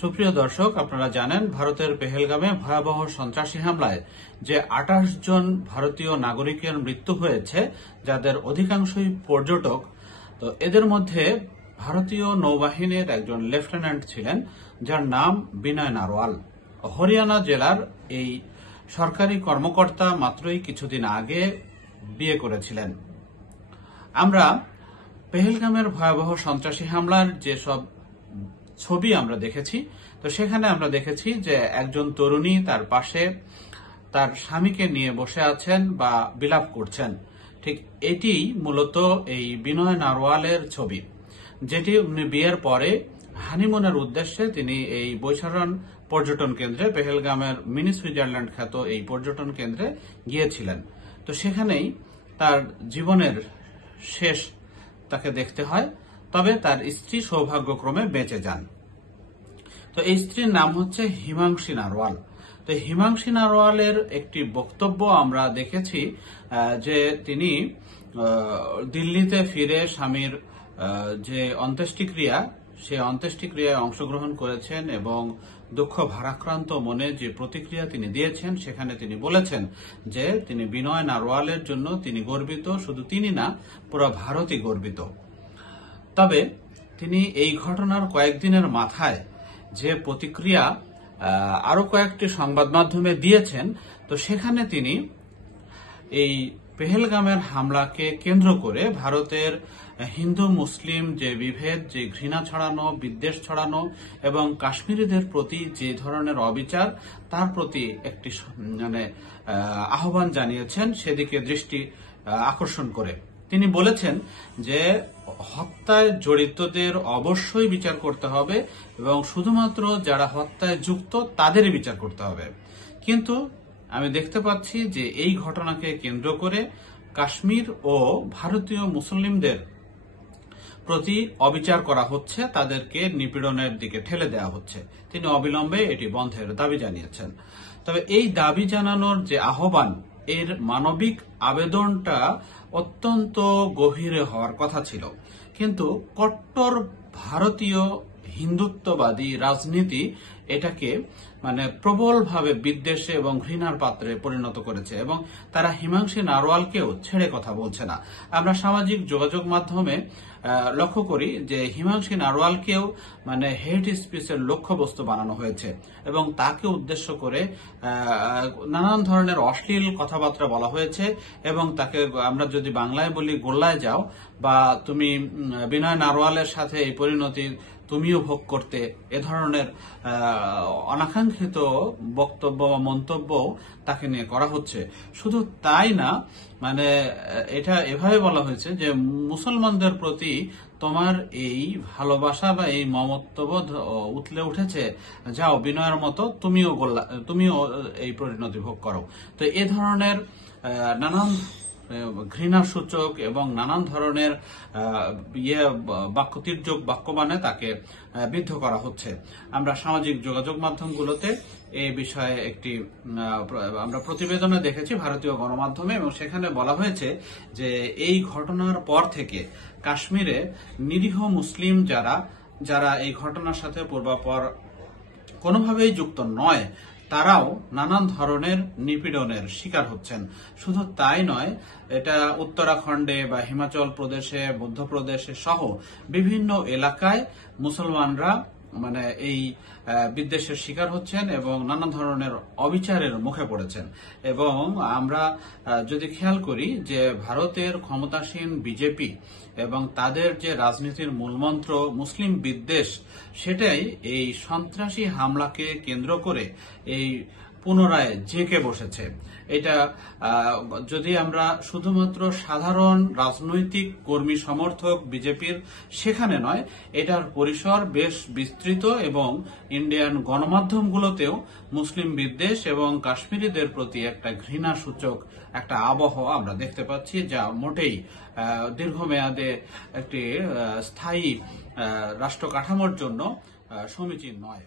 সুপ্রিয় দর্শক, আপনারা জানেন ভারতের পেহেলগামে ভয়াবহ সন্ত্রাসী হামলায় যে 28 জন ভারতীয় নাগরিকের মৃত্যু হয়েছে, যাদের অধিকাংশই পর্যটক। তো এদের মধ্যে ভারতীয় নৌবাহিনীর একজন লেফটেন্যান্ট ছিলেন, যার নাম বিনয় নারওয়াল। হরিয়ানা জেলার এই সরকারি কর্মকর্তা মাত্রই কিছুদিন আগে বিয়ে করেছিলেন। আমরা পেহেলগামের ভয়াবহ সন্ত্রাসী হামলার যেসব ছবি আমরা দেখেছি, তো সেখানে আমরা দেখেছি যে একজন তরুণী তার পাশে তার স্বামীকে নিয়ে বসে আছেন বা বিলাপ করছেন। ঠিক এটি মূলত এই বিনয় নারওয়ালের ছবি, যেটি উনি বিয়ের পরে হানিমুনের উদ্দেশ্যে তিনি এই বৈশারণ পর্যটন কেন্দ্রে, পেহেলগামের মিনি সুইজারল্যান্ড খ্যাত এই পর্যটন কেন্দ্রে গিয়েছিলেন। তো সেখানেই তার জীবনের শেষ তাকে দেখতে হয়। তবে তার স্ত্রী সৌভাগ্যক্রমে বেঁচে যান। তো এই স্ত্রীর নাম হচ্ছে হিমাংশী নারওয়াল। তো হিমাংশী নারওয়ালের একটি বক্তব্য আমরা দেখেছি যে তিনি দিল্লিতে ফিরে স্বামীর যে অন্ত্যেষ্টিক্রিয়া, সে অন্ত্যেষ্টিক্রিয়ায় অংশগ্রহণ করেছেন এবং দুঃখ ভারাক্রান্ত মনে যে প্রতিক্রিয়া তিনি দিয়েছেন, সেখানে তিনি বলেছেন যে তিনি বিনয় নারওয়ালের জন্য তিনি গর্বিত। শুধু তিনি না, পুরো ভারতই গর্বিত। তবে তিনি এই ঘটনার কয়েকদিনের মাথায় যে প্রতিক্রিয়া আরো কয়েকটি সংবাদ মাধ্যমে দিয়েছেন, তো সেখানে তিনি এই পেহেলগামের হামলাকে কেন্দ্র করে ভারতের হিন্দু মুসলিম যে বিভেদ, যে ঘৃণা ছড়ানো, বিদ্বেষ ছড়ানো এবং কাশ্মীরিদের প্রতি যে ধরনের অবিচার, তার প্রতি একটি আহ্বান জানিয়েছেন, সেদিকে দৃষ্টি আকর্ষণ করে তিনি বলেছেন যে হত্যায় জড়িতদের অবশ্যই বিচার করতে হবে এবং শুধুমাত্র যারা হত্যায় যুক্ত তাদেরই বিচার করতে হবে। কিন্তু আমি দেখতে পাচ্ছি যে এই ঘটনাকে কেন্দ্র করে কাশ্মীর ও ভারতীয় মুসলিমদের প্রতি অবিচার করা হচ্ছে, তাদেরকে নিপীড়নের দিকে ঠেলে দেওয়া হচ্ছে। তিনি অবিলম্বে এটি বন্ধের দাবি জানিয়েছেন। তবে এই দাবি জানানোর যে আহ্বান, এর মানবিক আবেদনটা অত্যন্ত গভীরে হওয়ার কথা ছিল, কিন্তু কট্টর ভারতীয় হিন্দুত্ববাদী রাজনীতি এটাকে প্রবলভাবে বিদ্বেষে এবং ঘৃণার পাত্রে পরিণত করেছে এবং তারা হিমাংশী নারওয়ালকেও ছেড়ে কথা বলছে না। আমরা সামাজিক যোগাযোগ মাধ্যমে লক্ষ্য করি যে হিমাংশী নারওয়ালকেও হেট স্পিচের লক্ষ্যবস্তু বানানো হয়েছে এবং তাকে উদ্দেশ্য করে নানান ধরনের অশ্লীল কথাবার্তা বলা হয়েছে এবং তাকে আমরা যদি বাংলায় বলি গোল্লায় যাও, বা তুমি বিনয় নারওয়ালের সাথে এই পরিণতি তুমিও ভোগ করতে, এ ধরনের অনাকাঙ্ক্ষিত বক্তব্য বা মন্তব্য তাকে নিয়ে করা হচ্ছে। শুধু তাই না, এটা এভাবে বলা হয়েছে যে মুসলমানদের প্রতি তোমার এই ভালোবাসা বা এই মমত্ববোধ উতলে উঠেছে, যাও বিনয়ের মতো তুমিও এই পরিণতি ভোগ করো। তো এ ধরনের নানান ঘৃণাসূচক এবং নানান ধরনের তির্যক বাক্য তাকে বিদ্ধ করা হচ্ছে। আমরা সামাজিক যোগাযোগ মাধ্যমগুলোতে এই বিষয়ে একটি আমরা প্রতিবেদনে দেখেছি ভারতীয় গণমাধ্যমে, এবং সেখানে বলা হয়েছে যে এই ঘটনার পর থেকে কাশ্মীরে নিরীহ মুসলিম যারা এই ঘটনার সাথে পূর্বাপর কোনোভাবেই যুক্ত নয়, তারাও নানান ধরনের নিপীড়নের শিকার হচ্ছেন। শুধু তাই নয়, এটা উত্তরাখণ্ডে বা হিমাচল প্রদেশে, মধ্যপ্রদেশে সহ বিভিন্ন এলাকায় মুসলমানরা এই বিদ্বেষের শিকার হচ্ছেন এবং নানা ধরনের অবিচারের মুখে পড়েছেন। এবং আমরা যদি খেয়াল করি যে ভারতের ক্ষমতাসীন বিজেপি এবং তাদের যে রাজনীতির মূলমন্ত্র মুসলিম বিদ্বেষ, সেটাই এই সন্ত্রাসী হামলাকে কেন্দ্র করে এই পুনরায় জেঁকে বসেছে। এটা যদি আমরা শুধুমাত্র সাধারণ রাজনৈতিক কর্মী সমর্থক বিজেপির সেখানে নয়, এটার পরিসর বেশ বিস্তৃত এবং ইন্ডিয়ান গণমাধ্যমগুলোতেও মুসলিম বিদ্বেষ এবং কাশ্মীরিদের প্রতি একটা ঘৃণাসূচক একটা আবহ আমরা দেখতে পাচ্ছি, যা মোটেই দীর্ঘমেয়াদে একটি স্থায়ী রাষ্ট্র কাঠামোর জন্য সমীচীন নয়।